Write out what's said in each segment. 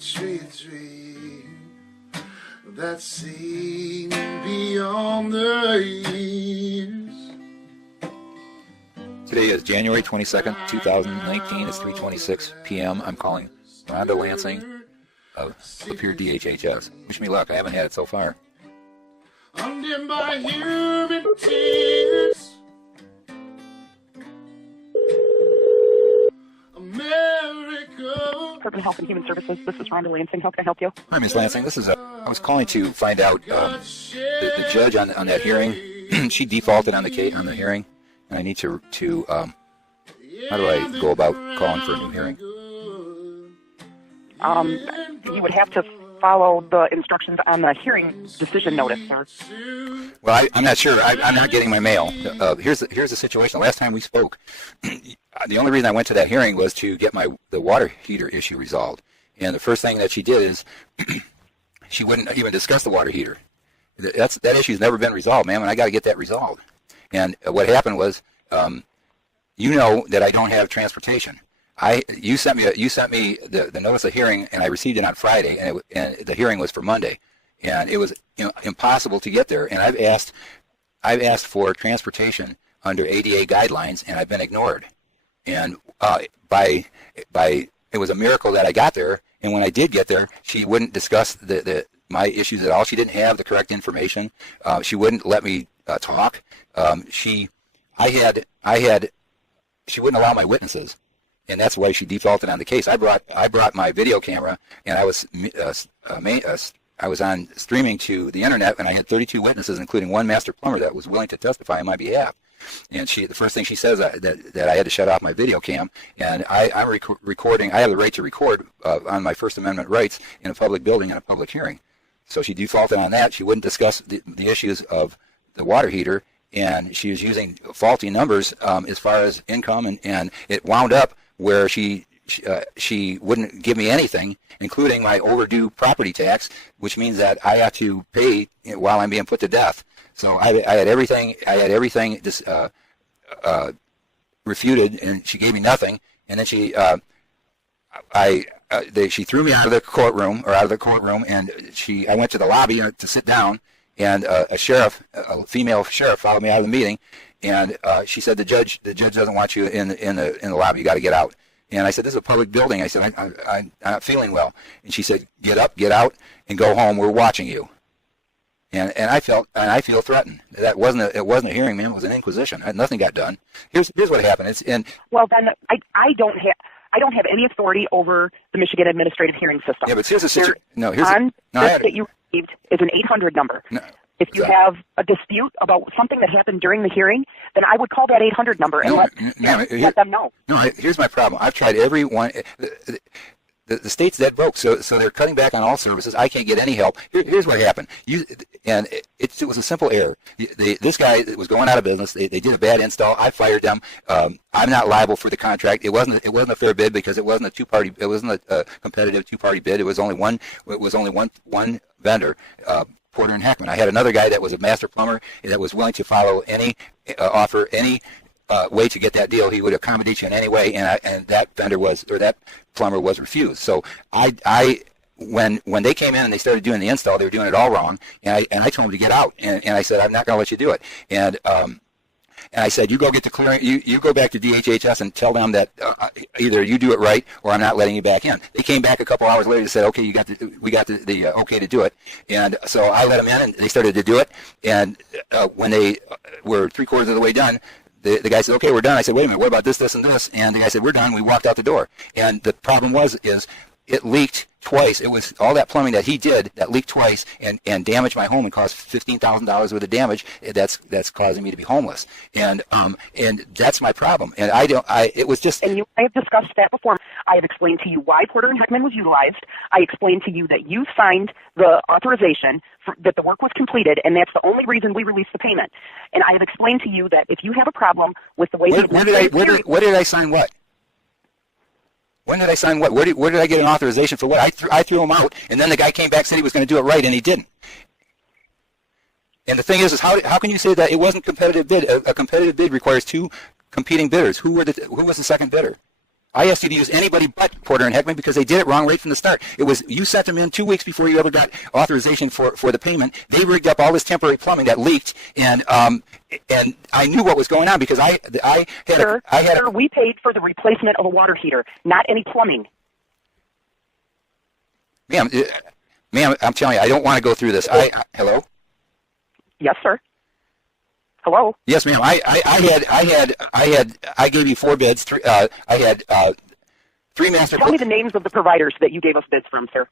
tree that's seen beyond the years. Today is January 22nd, 2019. It's 3:26 p.m. I'm calling Rhonda Lansing of Lapeer Dhhs. Wish me luck. I haven't had it so far. Undimmed by human tears, America. Urban Health and Human Services. This is Rhonda Lansing. How can I help you? Hi, Ms. Lansing. This is I was calling to find out the judge on that hearing. She defaulted on the hearing, and I need to how do I go about calling for a new hearing? You would have to follow the instructions on the hearing decision notice, sir. Well, I'm not sure. I'm not getting my mail. Here's the situation. The last time we spoke, the only reason I went to that hearing was to get the water heater issue resolved. And the first thing that she did is she wouldn't even discuss the water heater. That issue's never been resolved, ma'am, and I got to get that resolved. And what happened was, you know that I don't have transportation. You sent me the notice of hearing, and I received it on Friday, and the hearing was for Monday, and it was impossible to get there. And I've asked for transportation under ADA guidelines, and I've been ignored. And it was a miracle that I got there. And when I did get there, she wouldn't discuss my issues at all. She didn't have the correct information. She wouldn't let me talk. She wouldn't allow my witnesses. And that's why she defaulted on the case. I brought my video camera, and I was on streaming to the internet, and I had 32 witnesses, including one master plumber that was willing to testify on my behalf. And the first thing she says that I had to shut off my video cam, and I'm recording. I have the right to record on my First Amendment rights in a public building in a public hearing. So she defaulted on that. She wouldn't discuss the issues of the water heater, and she was using faulty numbers as far as income, and it wound up where she wouldn't give me anything, including my overdue property tax, which means that I have to pay while I'm being put to death. So I had everything refuted, and she gave me nothing. And then she threw me out of the courtroom, and I went to the lobby to sit down, and a female sheriff, followed me out of the meeting. And she said the judge doesn't want you in the lobby. You got to get out. And I said, this is a public building. I said, I'm not feeling well. And she said, get up, get out, and go home. We're watching you. And I feel threatened. It wasn't a hearing, man. It was an inquisition. Nothing got done. Here's what happened. Well, then I don't have any authority over the Michigan Administrative Hearing System. Yeah, but here's the situation. That you received is an 800 number. No. If you have a dispute about something that happened during the hearing, then I would call that 800 number and let them know. No, here's my problem. I've tried every one. The state's dead broke, so they're cutting back on all services. I can't get any help. Here's what happened. It was a simple error. This guy was going out of business. They did a bad install. I fired them. I'm not liable for the contract. It wasn't a fair bid because it wasn't a two-party. It wasn't a competitive two-party bid. It was only one. It was only one vendor. Porter and Heckman. I had another guy that was a master plumber that was willing to follow offer any way to get that deal. He would accommodate you in any way, and that plumber was refused. So when they came in and they started doing the install, they were doing it all wrong, and I told them to get out, and I said, I'm not going to let you do it, and I said, you go get the clearing. You go back to DHHS and tell them that either you do it right or I'm not letting you back in. They came back a couple hours later and said, okay, we got the okay to do it. And so I let them in, and they started to do it. And when they were 3/4 of the way done, the guy said, okay, we're done. I said, wait a minute, what about this, this, and this? And the guy said, we're done. We walked out the door. And the problem is it leaked twice. It was all that plumbing that he did that leaked twice and damaged my home and caused $15,000 worth of damage. That's causing me to be homeless. And that's my problem. And it was just. And I have discussed that before. I have explained to you why Porter and Heckman was utilized. I explained to you that you signed the authorization that the work was completed, and that's the only reason we released the payment. And I have explained to you that if you have a problem with the way where did I sign what? When did I sign what? Where did I get an authorization for what? I threw him out, and then the guy came back, said he was going to do it right, and he didn't. And the thing is how can you say that it wasn't a competitive bid? A competitive bid requires two competing bidders. Who was the second bidder? I asked you to use anybody but Porter and Heckman because they did it wrong right from the start. It was you sent them in 2 weeks before you ever got authorization for the payment. They rigged up all this temporary plumbing that leaked, and I knew what was going on because I had Sir, we paid for the replacement of a water heater, not any plumbing. Ma'am, I'm telling you, I don't want to go through this. Hello? Yes, sir. Hello? Yes, ma'am. I gave you 4 bids. I had 3 master. Tell me the names of the providers that you gave us bids from, sir.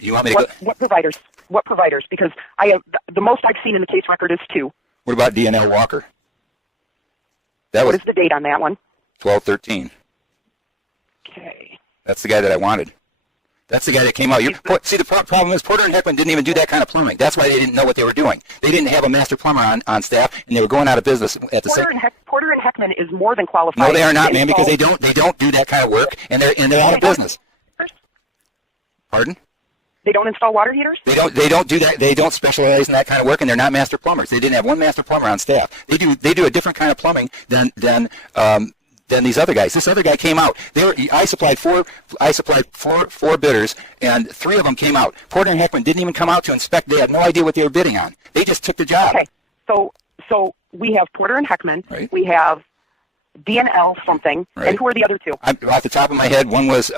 You want me to go? What providers? What providers? Because I have the most I've seen in the case record is 2. What about DNL Walker? What is the date on that one? 12/13. Okay. That's the guy that I wanted. That's the guy that came out. See, the problem is Porter and Heckman didn't even do that kind of plumbing. That's why they didn't know what they were doing. They didn't have a master plumber on staff, and they were going out of business at the same. Porter and Heckman is more than qualified. No, they are not, man, because they don't do that kind of work, and they're out of business. Pardon? They don't install water heaters? They don't do that. They don't specialize in that kind of work, and they're not master plumbers. They didn't have one master plumber on staff. They do a different kind of plumbing than these other guys. This other guy came out. I supplied four bidders, and 3 of them came out. Porter and Heckman didn't even come out to inspect. They had no idea what they were bidding on. They just took the job. Okay, so we have Porter and Heckman. Right. We have DNL something. Right. And who are the other 2? Off the top of my head, one was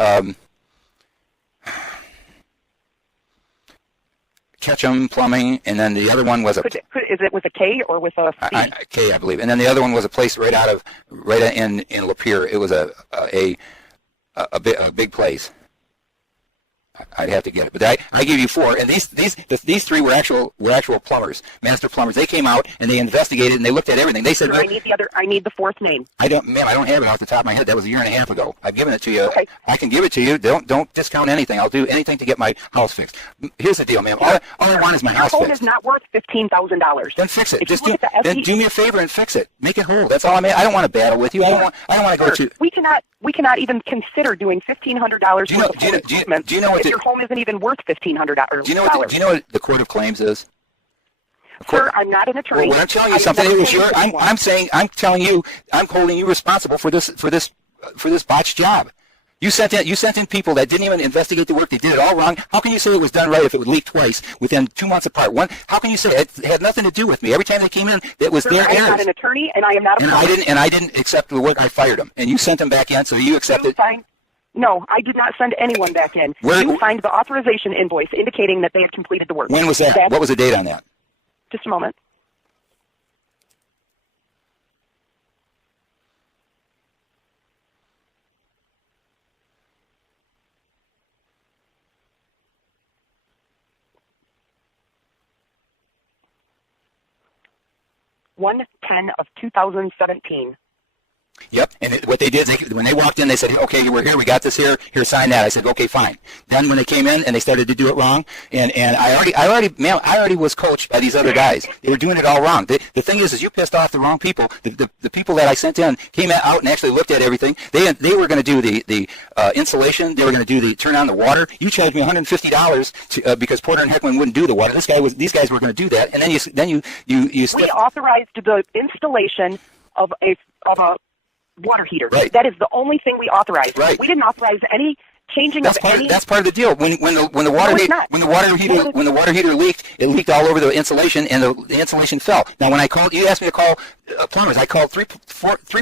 Ketchum Plumbing, and then the other one was is it with a K or with a C? K, I believe. And then the other one was a place right in Lapeer. It was a big place. I'd have to get it, but I gave you 4, and these 3 were actual plumbers, master plumbers. They came out and they investigated and they looked at everything. They said, I need the 4th name. I don't have it off the top of my head. That was a year and a half ago. I've given it to you. Okay. I can give it to you. Don't discount anything. I'll do anything to get my house fixed. Here's the deal, ma'am. All I want is my house fixed. Your home is not worth $15,000. Then fix it. Then do me a favor and fix it. Make it whole. That's all I mean. I don't want to battle with you. I don't want to go to. We cannot even consider doing $1,500 worth of home improvement. Do you know what your home isn't even worth $1,500? Do you know what the Court of Claims is? Sir, I'm not an attorney. Well, when I'm telling you something, it was I'm telling you, I'm holding you responsible for this botched job. You sent in people that didn't even investigate the work. They did it all wrong. How can you say it was done right if it would leak twice within 2 months apart? How can you say it had nothing to do with me? Every time they came in, it was their errors. I am not an attorney, and I am not a plumber. And I didn't accept the work. I fired them, and you sent them back in, so you accepted. No, I did not send anyone back in. You signed the authorization invoice indicating that they had completed the work. When was that? What was the date on that? Just a moment. of 2017. Yep, and what they did, when they walked in, they said, okay, we're here, we got this here sign that. I said, okay, fine. Then when they came in and they started to do it wrong, and I already was coached by these other guys. They were doing it all wrong. The thing is you pissed off the wrong people. The people that I sent in came out and actually looked at everything. They were going to do the insulation. They were going to do turn on the water. You charged me $150 because Porter and Heckman wouldn't do the water. These guys were going to do that, and then you we authorized the installation of a water heater. Right. That is the only thing we authorized. Right. We didn't authorize any changing that's of part, any. That's part of the deal. When the water heater leaked, it leaked all over the insulation, and the insulation fell. Now, when you asked me to call plumbers. I called three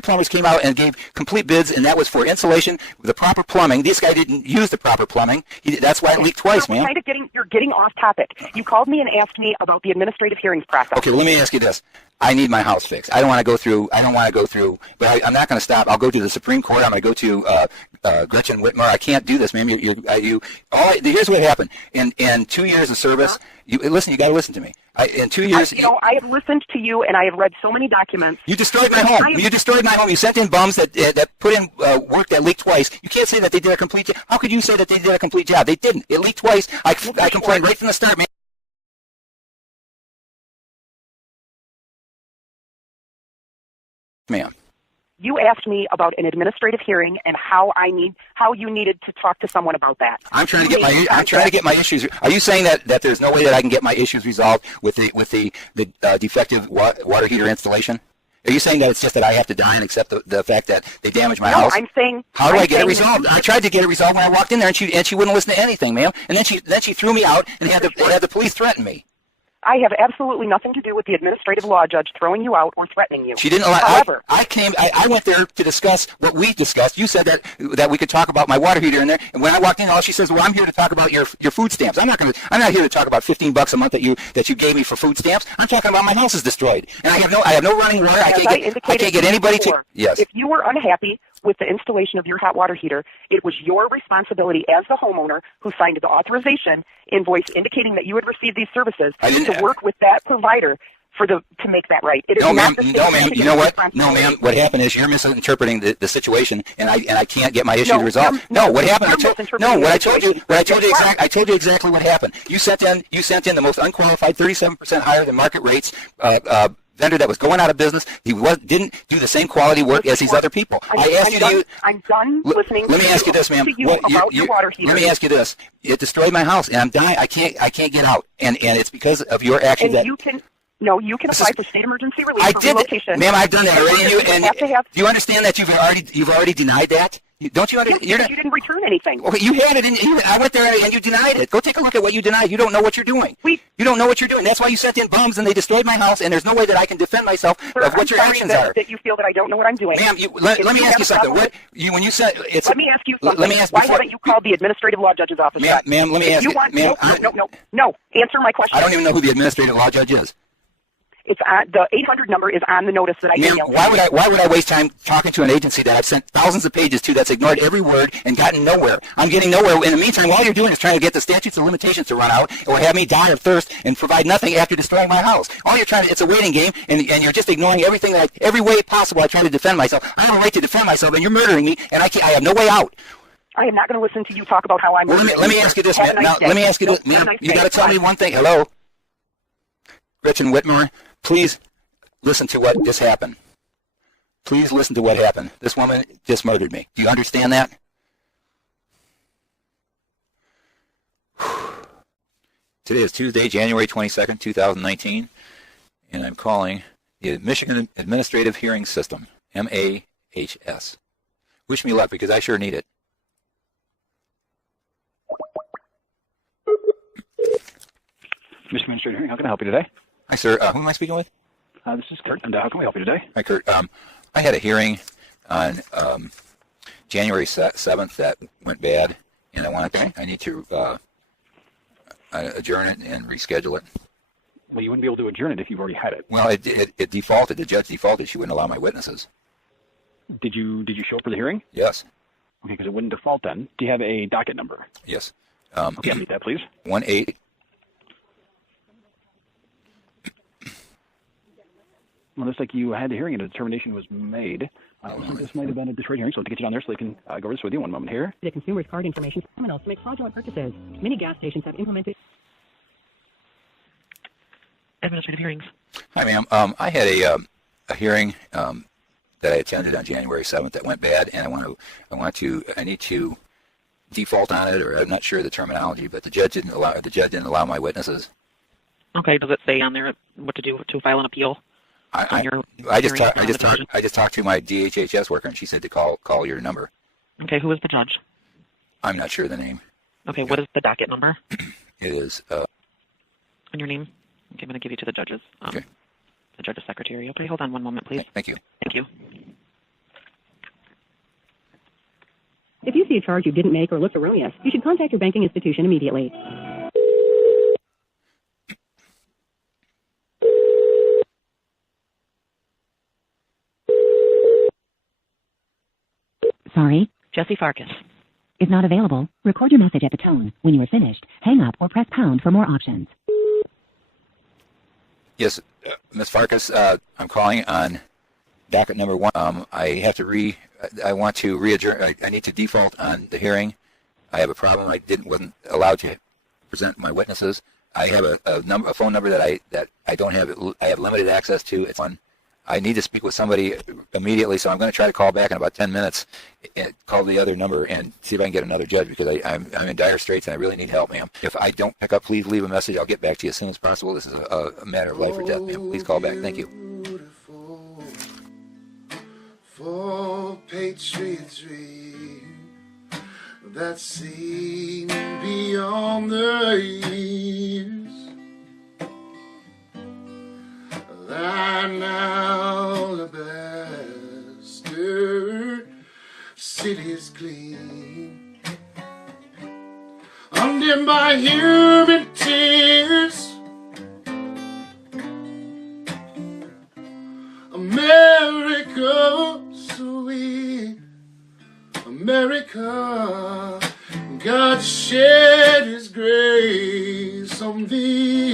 plumbers, came out and gave complete bids, and that was for insulation with the proper plumbing. This guy didn't use the proper plumbing. That's why it leaked twice, man. You're getting off topic. You called me and asked me about the administrative hearings process. Okay, well, let me ask you this. I need my house fixed. I don't want to go through, but I'm not going to stop. I'll go to the Supreme Court. I'm going to go to Gretchen Whitmer. I can't do this, ma'am. Here's what happened. In 2 years of service, you got to listen to me. In 2 years... I have listened to you, and I have read so many documents. You destroyed my home. You destroyed my home. You sent in bums that put in work that leaked twice. You can't say that they did a complete job. How could you say that they did a complete job? They didn't. It leaked twice. I complained right from the start, man. Ma'am. You asked me about an administrative hearing and how you needed to talk to someone about that. I'm trying to get my issues. Are you saying that there's no way that I can get my issues resolved with the defective water heater installation? Are you saying that it's just that I have to die and accept the fact that they damaged my No, house? I'm saying. How do I'm I get it saying resolved? I tried to get it resolved when I walked in there, and she wouldn't listen to anything, ma'am. And then she threw me out and had the police threaten me. I have absolutely nothing to do with the administrative law judge throwing you out or threatening you. She didn't allow. However, I went there to discuss what we discussed. You said that we could talk about my water heater in there, and when I walked in, all she says, "Well, I'm here to talk about your food stamps. I'm not here to talk about $15 a month that you gave me for food stamps. I'm talking about my house is destroyed, and I have no running water. I can't get anybody to. Yes. If you were unhappy with the installation of your hot water heater, it was your responsibility as the homeowner who signed the authorization invoice indicating that you had received these services to work with that provider to make that right. It is no, not ma'am. the No, ma'am. You know what? No, ma'am. What happened is you're misinterpreting the situation, and I can't get my issue resolved. No, what happened? I told you exactly what happened. You sent in the most unqualified, 37% higher than market rates. Vendor that was going out of business. He didn't do the same quality work as these other people. I'm done listening. Let me ask you this, ma'am. About your water heater. Let me ask you this. It destroyed my house, and I'm dying. I can't get out, and it's because of your actions. You can apply for state emergency relief for relocation. Ma'am, I've done that already. Do you understand that you've already denied that? Don't you understand? Yes, you didn't return anything. Okay, you had it, and I went there and you denied it. Go take a look at what you denied. You don't know what you're doing. You don't know what you're doing. That's why you sent in bums and they destroyed my house, and there's no way that I can defend myself of what your actions are. That you feel that I don't know what I'm doing. Ma'am, let me ask you something. Let me ask you something. Why haven't you called the administrative law judge's office? Ma'am, let me ask you. No. Answer my question. I don't even know who the administrative law judge is. It's the 800 number is on the notice that I emailed. Why would I waste time talking to an agency that I've sent thousands of pages to that's ignored every word and gotten nowhere? I'm getting nowhere. In the meantime, all you're doing is trying to get the statutes of limitations to run out or have me die of thirst and provide nothing after destroying my house. All you're trying to, it's a waiting game, and you're just ignoring everything every way possible I try to defend myself. I have a right to defend myself, and you're murdering me, and I have no way out. I am not going to listen to you talk about how I'm. Well, let me ask you this, ma'am. Let me ask you this, ma'am. You got to tell me one thing. Hello, Gretchen Whitmore, please. Listen to what just happened. Please listen to what happened. This woman just murdered me. Do you understand that? Today is Tuesday, January 22nd, 2019, and I'm calling the Michigan Administrative Hearing System, MAHS. Wish me luck, because I sure need it. Mr. Administrator Hearing, how can I help you today? Hi, sir. Who am I speaking with? This is Kurt, and how can we help you today? Hi, Kurt. I had a hearing on January 7th that went bad, and I need to adjourn it and reschedule it. Well, you wouldn't be able to adjourn it if you've already had it. Well, it defaulted. The judge defaulted. She wouldn't allow my witnesses. Did you show up for the hearing? Yes. Okay, because it wouldn't default then. Do you have a docket number? Yes. Okay, I'll need that, please. 18. Well, it looks like you had the hearing and a determination was made. This might have been a Detroit hearing, so I'll get you down there so they can go over this with you. One moment here. The consumer's card information criminals to make fraudulent purchases. Many gas stations have implemented administrative hearings. Hi, ma'am. I had a hearing that I attended on January 7th that went bad, and I need to default on it, or I'm not sure of the terminology, but the judge didn't allow my witnesses. Okay. Does it say on there what to do to file an appeal? I just talked to my DHHS worker, and she said to call your number. Okay, who is the judge? I'm not sure of the name. Okay, what is the docket number? It is. And your name? Okay, I'm going to give you to the judges. Okay. The judge's secretary. Okay, hold on one moment, please. Thank you. Thank you. If you see a charge you didn't make or looks erroneous, you should contact your banking institution immediately. Sorry? Jesse Farkas. Is not available. Record your message at the tone. When you are finished, hang up or press pound for more options. Yes, Ms. Farkas, I'm calling on docket number 1. I want to re-adjourn. I need to default on the hearing. I have a problem. Wasn't allowed to present my witnesses. I have a phone number that I don't have. I have limited access to. It's on. I need to speak with somebody immediately, so I'm going to try to call back in about 10 minutes and call the other number and see if I can get another judge, because I'm in dire straits and I really need help, ma'am. If I don't pick up, please leave a message. I'll get back to you as soon as possible. This is a matter of life or death, ma'am. Please call back. Thank you. for patriotry that's seen beyond the years. Thine alabaster cities gleam, undimmed by human tears. America, sweet America, God shed His grace on thee.